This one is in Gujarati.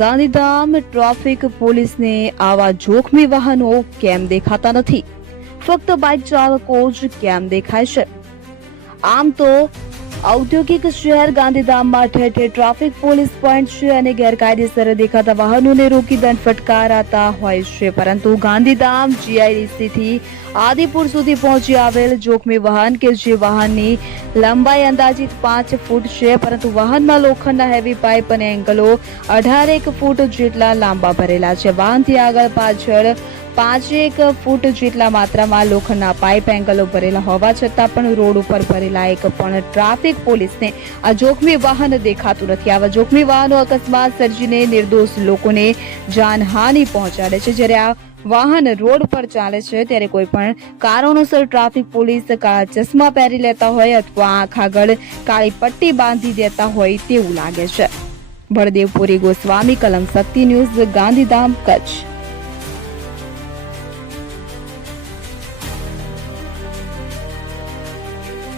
ગાંધીધામ ટ્રાફિક પોલીસને આવા જોખમી વાહનો કેમ દેખાતા નથી? ફક્ત બાઇક ચાલકો જ કેમ દેખાય છે? આમ તો ઔદ્યોગિક શહેર ગાંધીધામમાં ઠેર ઠેર ટ્રાફિક, પોલીસ પોઈન્ટ છે અને ગેરકાયદેસર દેખાતા વાહનોને રોકી દંડ ફટકારાતા હોય છે. પરંતુ ગાંધીધામ જીઆઈડીસીથી આદિપુર સુધી પહોંચી આવેલ જોખમી વાહન કે જે વાહનની લંબાઈ અંદાજિત પાંચ ફૂટ છે, પરંતુ વાહનમાં લોખંડના હેવી પાઇપ અને એંગલો અઢારેક ફૂટ જેટલા લાંબા ભરેલા છે. વાહનથી આગળ પાછળ પાંચેક ફૂટ જેટલા માત્રામાં લોખંડના પાઇપ એંગલો ભરેલા હોવા છતાં પણ રોડ ઉપર ભરેલા એક પણ ટ્રાફિક પોલીસને આ જોખમી વાહન દેખાતું નથી. આવા જોખમી વાહનો અકસ્માત સર્જીને નિર્દોષ લોકોને જાનહાનિ પહોંચાડે છે. જ્યારે આ વાહન રોડ પર ચાલે છે, ત્યારે કોઈ પણ કારણોસર ટ્રાફિક પોલીસ કાળા ચશ્મા પહેરી લેતા હોય અથવા આંખ આગળ કાળી પટ્ટી બાંધી દેતા હોય તેવું લાગે છે. બળદેવપુરી ગોસ્વામી, કલમ શક્તિ ન્યૂઝ, ગાંધીધામ, કચ્છ.